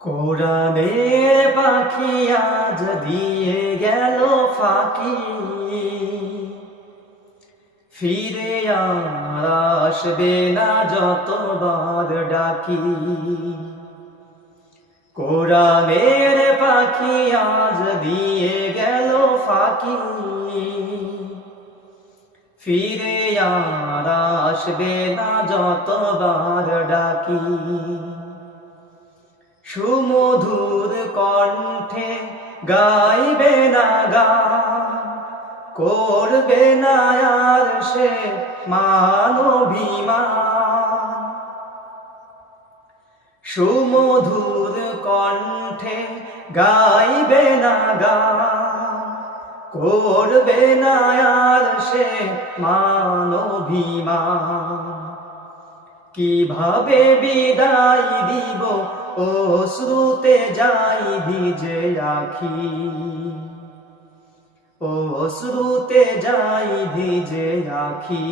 কোরআনের পাখি আজ দিয়ে গেল ফাঁকি, ফিরে আর আসবে না যতবার ডাকি। কোরআনের পাখি আজ দিয়ে গেল ফাঁকি, ফিরে আর আসবে না যতবার ডাকি। সুমধুর কণ্ঠে গাইবে না গান, করবে না আর সে মানবিমান। সুমধুর কণ্ঠে গাইবে না গান, করবে না আর সে মানবিমান। কিভাবে বিদায় দিব অশ্রুতে যাই ভিজে আখি, অশ্রুতে যাই ভিজে আখি।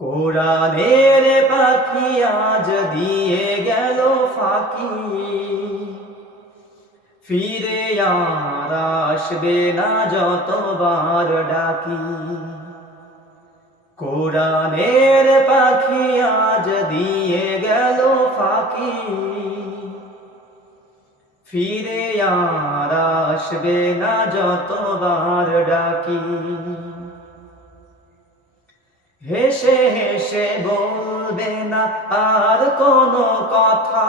কোরআনের পাখি আজ দিয়ে গেল ফাঁকি, ফিরে আর আসবে না যতবার ডাকি। কোরআনের পাখি আজ দিয়ে গেল ফাঁকি, ফিরে আর আসবে না যতবার ডাকি। হেসে হেসে বলবে না আর কোনো কথা,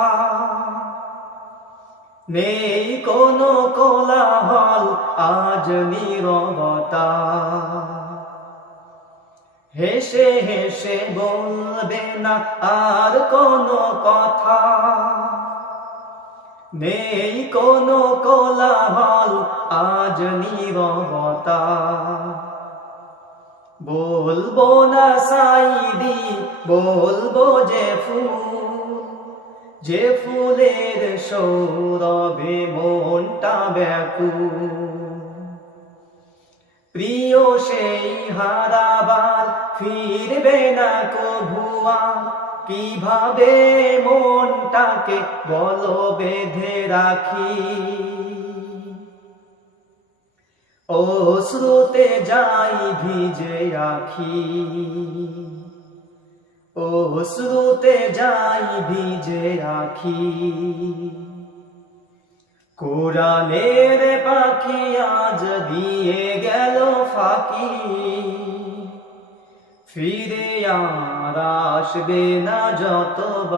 নেই কোনো কোলাহল আজ নীরবতা। হেসে হেসে বলবে না আর কোনো কথা, নেই কোনো কোলাহল আজ নীরবতা। বলবো না সাইদি, বলবো যে ফুলের সৌরভে মনটা ব্যাকুল। প্রিয় সেই হারাবার ফিরবে না কভুয়া, কিভাবে মনটাকে বলো বেঁধে রাখি। অশ্রুতে যাই ভিজে আখি, অশ্রুতে যাই ভিজে আখি। কোরআনের পাখি আজ দিয়ে গেল ফাঁকি, ফিরে আর আসবে না যতবার